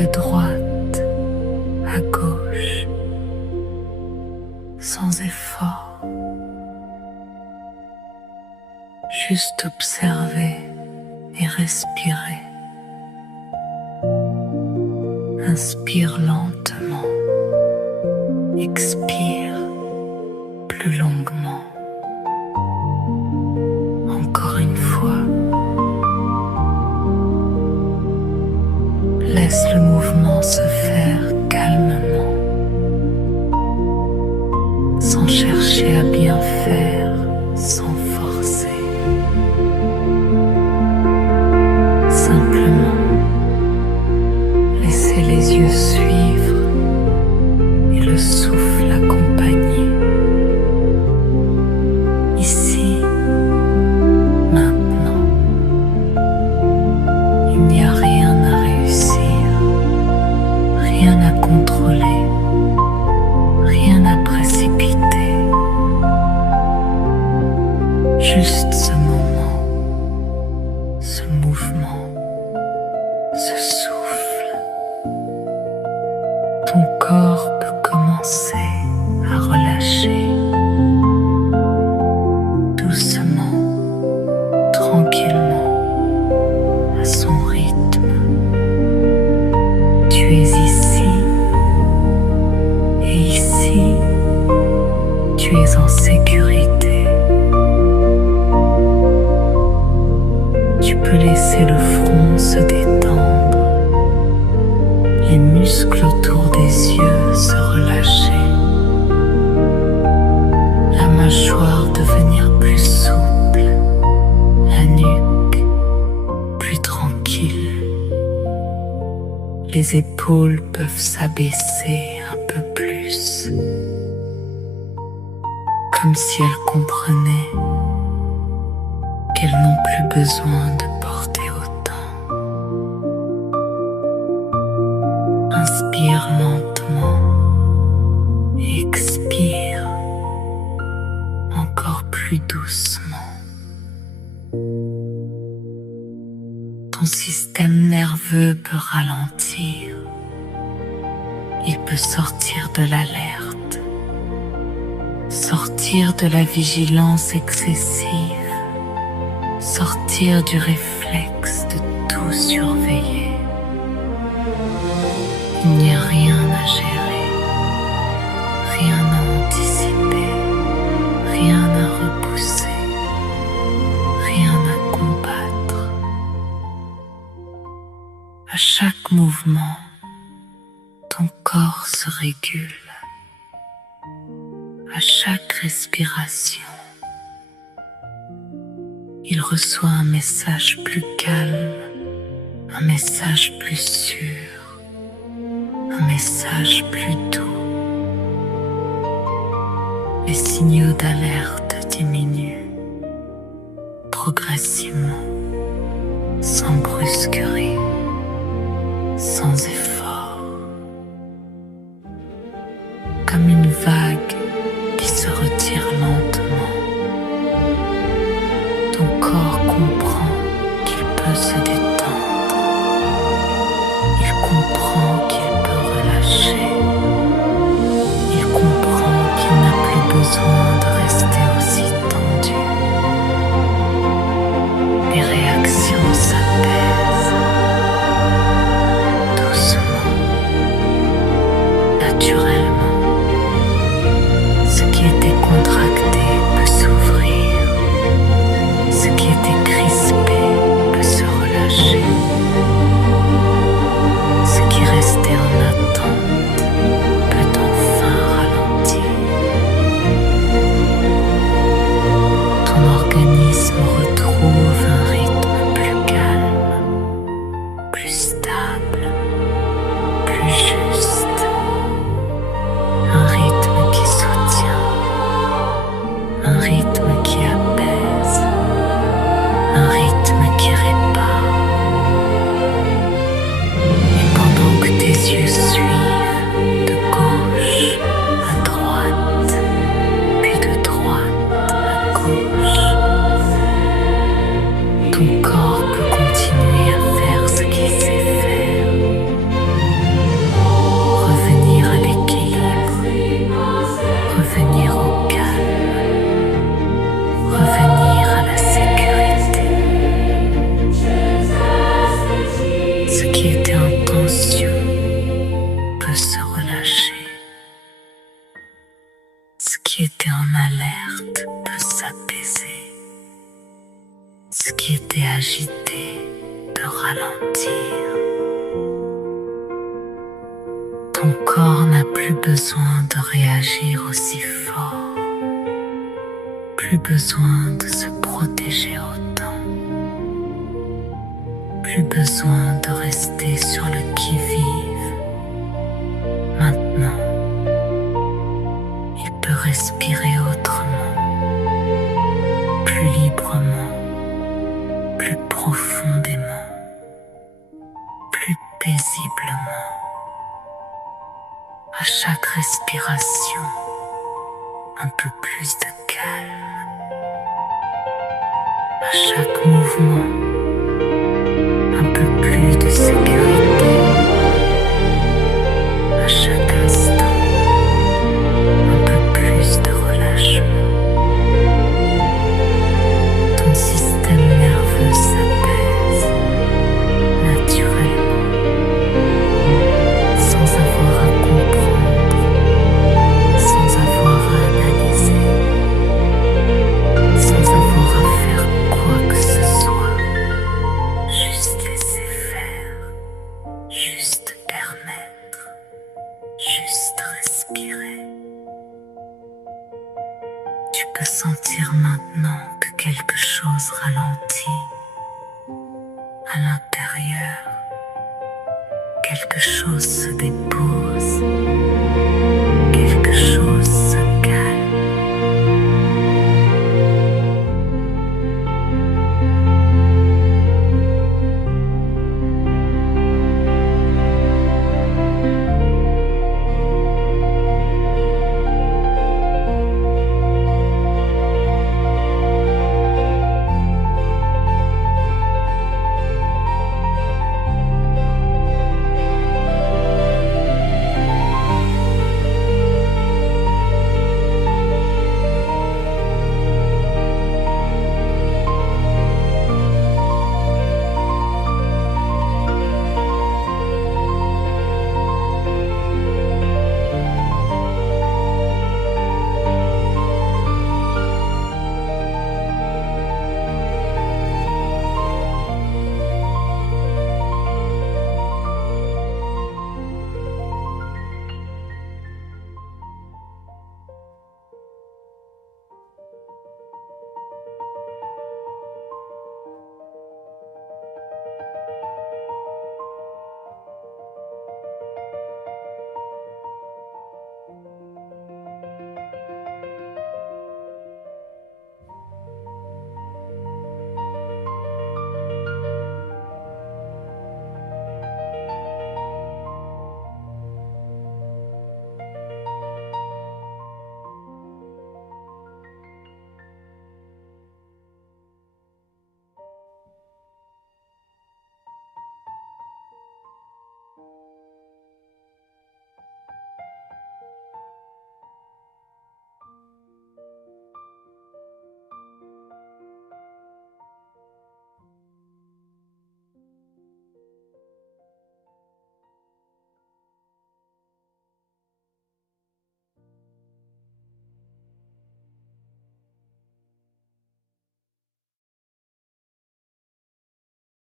de droite à gauche, sans effort, juste observer et respirer. Inspire lentement, expire plus longuement. Encore une fois, laisse le mouvement se faire calmement, sans chercher à bien faire, sans forcer. Simplement, laissez les yeux suivre et le souffle accompagner. Ici, maintenant, il n'y a rien à réussir, rien à contrôler, rien à précipiter. Juste ce moment, ce mouvement, ce souffle. Ton corps peut commencer à relâcher doucement, tranquillement, à son rythme. Tu es ici et ici, tu es en sécurité. Tu peux laisser le front se détendre, les muscles autour des yeux se relâcher, la mâchoire devenir plus souple, la nuque plus tranquille. Les épaules peuvent s'abaisser un peu plus, comme si elles comprenaient qu'elles n'ont plus besoin de porter autant. Inspire lentement et expire encore plus doucement. Ton système nerveux peut ralentir, il peut sortir de l'alerte, sortir de la vigilance excessive, sortir du réflexe de tout surveiller. Il n'y a rien à gérer, rien à anticiper, rien à repousser, rien à combattre. À chaque mouvement, ton corps se régule. À chaque respiration, il reçoit un message plus calme, un message plus sûr, un message plus doux. Les signaux d'alerte diminuent progressivement, sans brusquerie, sans effort, comme une vague qui se retire lentement. Ton corps comprend qu'il peut se détendre, il comprend qu'il peut relâcher, il comprend qu'il n'a plus besoin de rester aussi tendu. Les réactions s'apaisent doucement, naturellement. Ce qui était contracté peut s'ouvrir, ce qui était crispé peut se relâcher. peut se relâcher. Ce qui était en alerte peut s'apaiser. Ce qui était agité peut ralentir. Ton corps n'a plus besoin de réagir aussi fort, plus besoin de se protéger autant, plus besoin de rester sur le qui-vive. Maintenant, il peut respirer autrement, plus librement, plus profondément, plus paisiblement. À chaque respiration, un peu plus de calme. À chaque mouvement, un peu plus de sécurité. À chaque instant, un peu plus de relâchement. Ton système nerveux s'apaise naturellement, sans avoir à comprendre, sans avoir à analyser, sans avoir à faire quoi que ce soit. Juste laisser faire, juste permettre, juste respirer. Tu peux sentir maintenant que quelque chose ralentit à l'intérieur. Quelque chose se dépose